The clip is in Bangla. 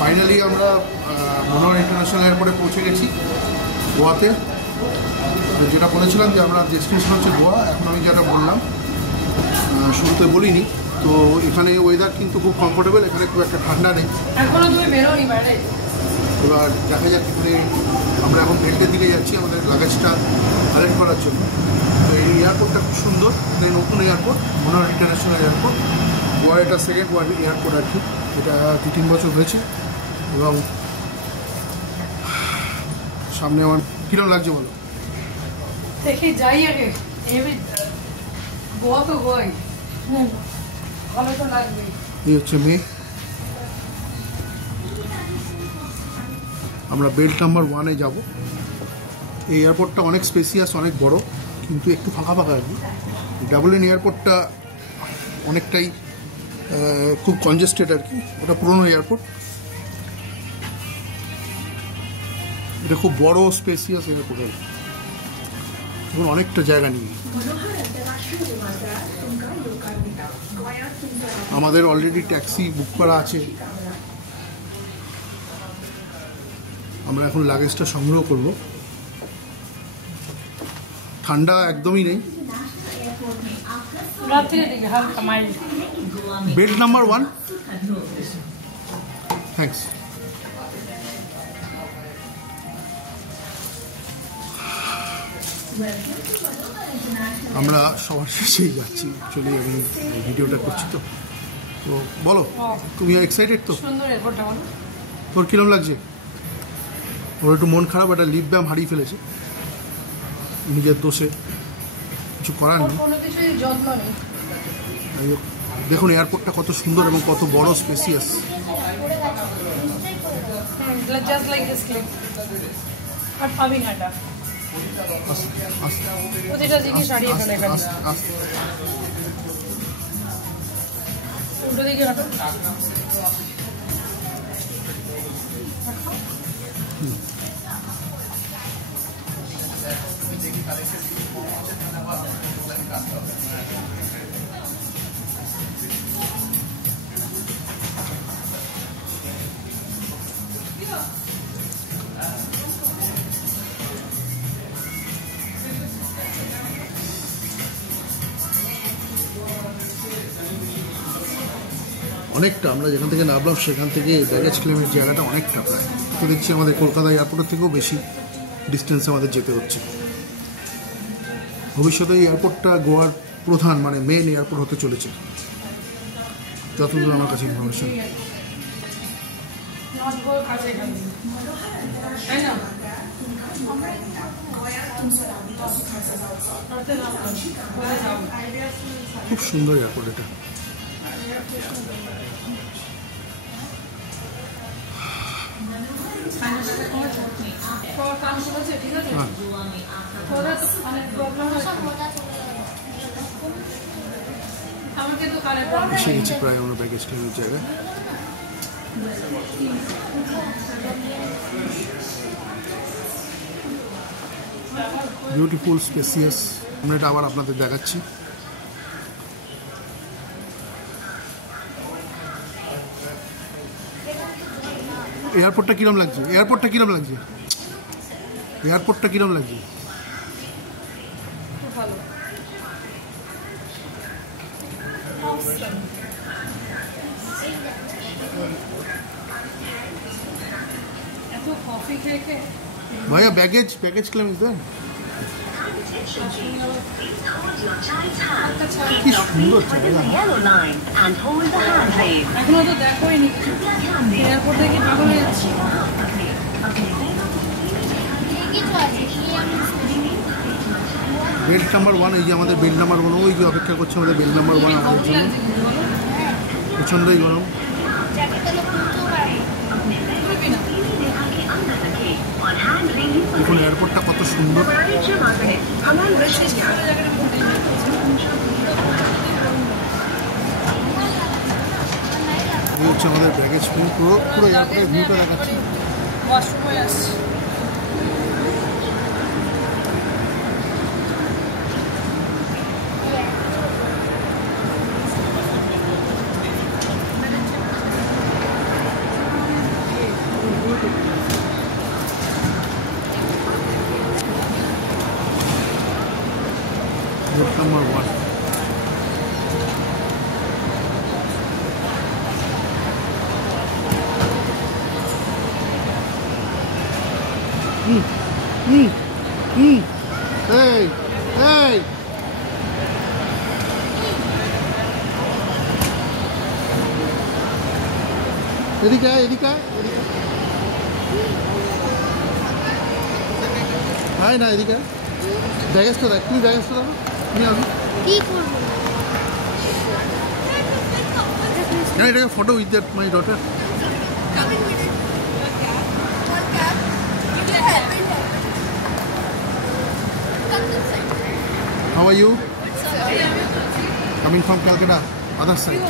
ফাইনালি আমরা মনোহর ইন্টারন্যাশনাল এয়ারপোর্টে পৌঁছে গেছি গোয়াতে। যেটা বলেছিলাম যে আমরা ডেস্টিনেশন হচ্ছে গোয়া, এখন আমি যেটা বললাম শুরুতে বলিনি, তো এখানে ওয়েদার কিন্তু খুব কমফোর্টেবল, এখানে খুব একটা ঠান্ডা নেই। এবার দেখা যাক এখানে আমরা এখন বেল্টের দিকে যাচ্ছি আমাদের লাগেজটা কালেক্ট করার জন্য। তো এই এয়ারপোর্টটা খুব সুন্দর, এটা নতুন এয়ারপোর্ট, মনোহর ইন্টারন্যাশনাল এয়ারপোর্ট। গোয়ার এটা সেকেন্ড ওয়ার্ল্ড এয়ারপোর্ট আর কি, এটা 2-3 বছর হয়েছে। এবং সামনে আমার কিরম লাগছে বলো? দেখি যাই আগে, গোয়া তো গোয়াই, ভালো তো লাগবে। এই হচ্ছে মেয়ে, আমরা বেল্ট নাম্বার 1-এ যাবো। এই এয়ারপোর্টটা অনেক স্পেসিয়াস, অনেক বড়, কিন্তু একটু ফাঁকা ফাঁকা আর কি। ডাবলিন এয়ারপোর্টটা অনেকটাই খুব কনজেস্টেড আর কি, ওটা পুরনো এয়ারপোর্ট। এটা খুব বড় স্পেসিয়াস এয়ারপোর্ট, এখন অনেকটা জায়গা নিয়ে। আমাদের অলরেডি ট্যাক্সি বুক করা আছে, আমরা এখন লাগেজটা সংগ্রহ করব। ঠান্ডা একদমই নেই। Belt number 1, thanks. আমরা সবার শেষেই যাচ্ছি, অ্যাকচুয়ালি আমি ভিডিওটা করছি তো। তো বলো, তুমি এক্সাইটেড তো? তোর কিরম লাগছে? ওর একটু মন খারাপ, একটা লিপ ব্যাম হারিয়ে ফেলেছে নিজের দোষে, কিছু করার নেই। দেখুন এয়ারপোর্টটা কত সুন্দর এবং কত বড় স্পেসিয়াস। প্রতিটা জিনিস হারিয়ে ফেলে এখানে। উল্টো দিকে হাঁটো। অনেকটা, আমরা যেখান থেকে নামলাম সেখান থেকে ব্যাগেজ ক্লেমের জায়গাটা অনেকটা, প্রায় তো দেখছি আমাদের কলকাতা এয়ারপোর্টের থেকেও বেশি ডিস্টেন্সে আমাদের যেতে হচ্ছে। ভবিষ্যতে এই এয়ারপোর্টটা গোয়ার প্রধান মানে মেন এয়ারপোর্ট হতে চলেছে, যতদূর আমার কাছে ইনফরমেশন। খুব সুন্দর এয়ারপোর্ট এটা। এসে গেছি প্রায় আমরা ব্যাগেজ ক্লেমের জায়গায়। বিউটিফুল স্পেসিয়াস, আমরা এটা আবার আপনাদের দেখাচ্ছি। এয়ারপোর্টটা কিরম লাগছে? এয়ারপোর্টটা কিরম লাগছে? এয়ারপোর্টটা কিরম লাগছে? ভাইয়া ব্যাগেজ ক্লেম ইজ দেয়ার? কি সুন্দর এখনো তো দেখোই নি কিছু, এয়ারপোর্ট থেকে পাগল হয়ে যাচ্ছি। বেল্ট নাম্বার 1, এই যে আমাদের বেল্ট নাম্বার 1, ওই যে অপেক্ষা করছে আমাদের বেল্ট নাম্বার 1 আমাদের জন্য। প্রচণ্ডই গরম। দেখুন এয়ারপোর্টটা কত সুন্দর। এই হচ্ছে আমাদের ব্যাগেজ ক্লেম, পুরো এয়ারপোর্টের ভিউটা দেখাচ্ছি। Number 1. Hey, hey. এদিকে আয়, এদিকে আয়, এদিকে আয় না, এদিকে আয়। ব্যাগেজ তো দেখ, তুমি ব্যাগেজ তো দেখো, তুমি আসো কি করবো? না, এটাকে photo with that my daughter. How are you? Coming from Calcutta, other side.